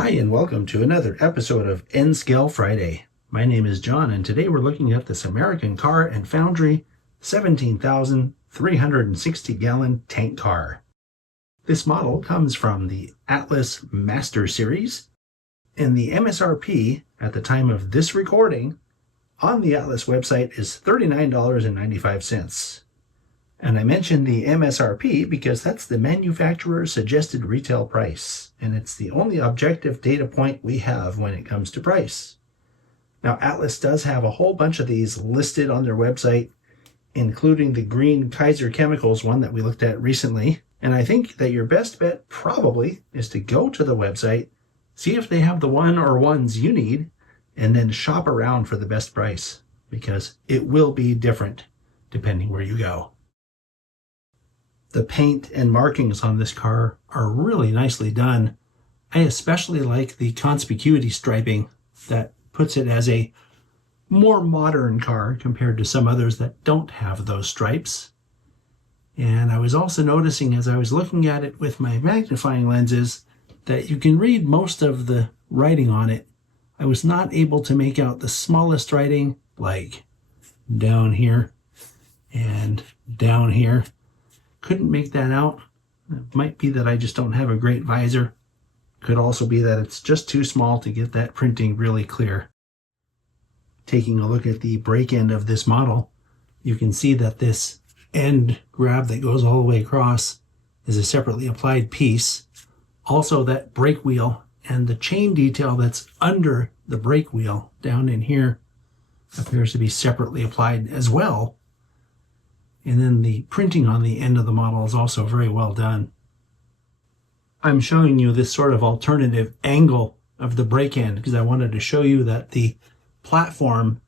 Hi, and welcome to another episode of N-Scale Friday. My name is John, and today we're looking at this American Car and Foundry 17,360-gallon tank car. This model comes from the Atlas Master Series, and the MSRP at the time of this recording on the Atlas website is $39.95. And I mentioned the MSRP because that's the manufacturer's suggested retail price, and it's the only objective data point we have when it comes to price. Now, Atlas does have a whole bunch of these listed on their website, including the green Kaiser Chemicals one that we looked at recently, and I think that your best bet probably is to go to the website, see if they have the one or ones you need, and then shop around for the best price, because it will be different depending where you go. The paint and markings on this car are really nicely done. I especially like the conspicuity striping that puts it as a more modern car compared to some others that don't have those stripes. And I was also noticing as I was looking at it with my magnifying lenses that you can read most of the writing on it. I was not able to make out the smallest writing, like down here and down here. Couldn't make that out. It might be that I just don't have a great visor. Could also be that it's just too small to get that printing really clear. Taking a look at the brake end of this model, you can see that this end grab that goes all the way across is a separately applied piece. Also, that brake wheel and the chain detail that's under the brake wheel down in here appears to be separately applied as well. And then the printing on the end of the model is also very well done. I'm showing you this sort of alternative angle of the brake end because I wanted to show you that the platform,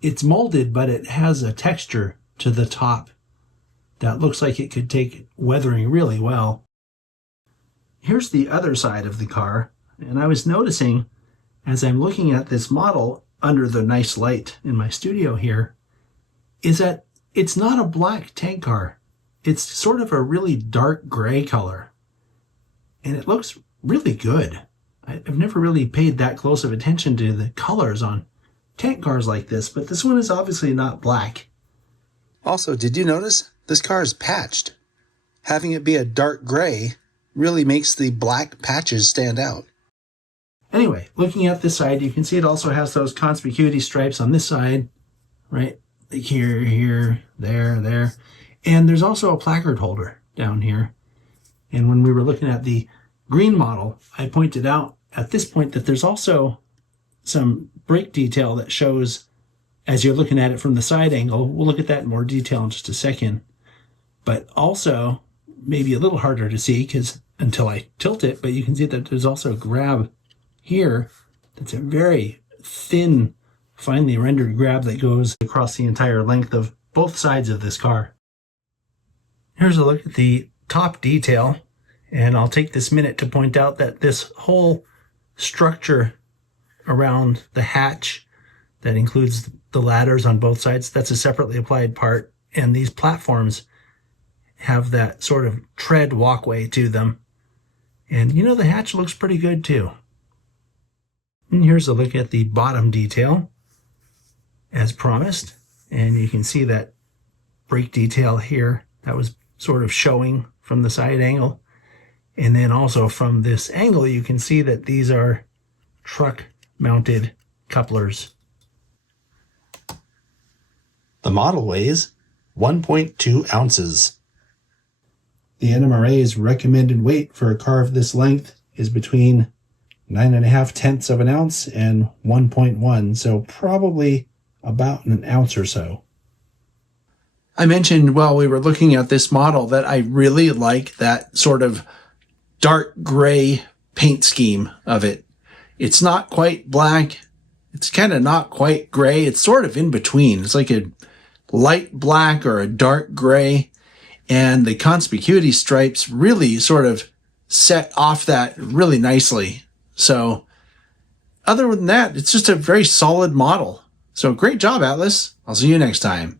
it's molded, but it has a texture to the top that looks like it could take weathering really well. Here's the other side of the car, and I was noticing as I'm looking at this model under the nice light in my studio here, is that it's not a black tank car. It's sort of a really dark gray color. And it looks really good. I've never really paid that close of attention to the colors on tank cars like this, but this one is obviously not black. Also, did you notice this car is patched? Having it be a dark gray really makes the black patches stand out. Anyway, looking at this side, you can see it also has those conspicuity stripes on this side, right? Here, there. And there's also a placard holder down here. And when we were looking at the green model, I pointed out at this point that there's also some brake detail that shows as you're looking at it from the side angle. We'll look at that in more detail in just a second. But also, maybe a little harder to see because until I tilt it, but you can see that there's also a grab here that's a very thin, finely rendered grab that goes across the entire length of both sides of this car. Here's a look at the top detail, and I'll take this minute to point out that this whole structure around the hatch that includes the ladders on both sides, that's a separately applied part, and these platforms have that sort of tread walkway to them. And the hatch looks pretty good too. And here's a look at the bottom detail as promised, and you can see that brake detail here that was sort of showing from the side angle, and then also from this angle you can see that these are truck mounted couplers. The model weighs 1.2 ounces. The NMRA's recommended weight for a car of this length is between 9.5 of an ounce and 1.1, so probably about an ounce or so. I mentioned while we were looking at this model that I really like that sort of dark gray paint scheme of it. It's not quite black. It's kind of not quite gray. It's sort of in between. It's like a light black or a dark gray. And the conspicuity stripes really sort of set off that really nicely. So other than that, it's just a very solid model. So great job, Atlas. I'll see you next time.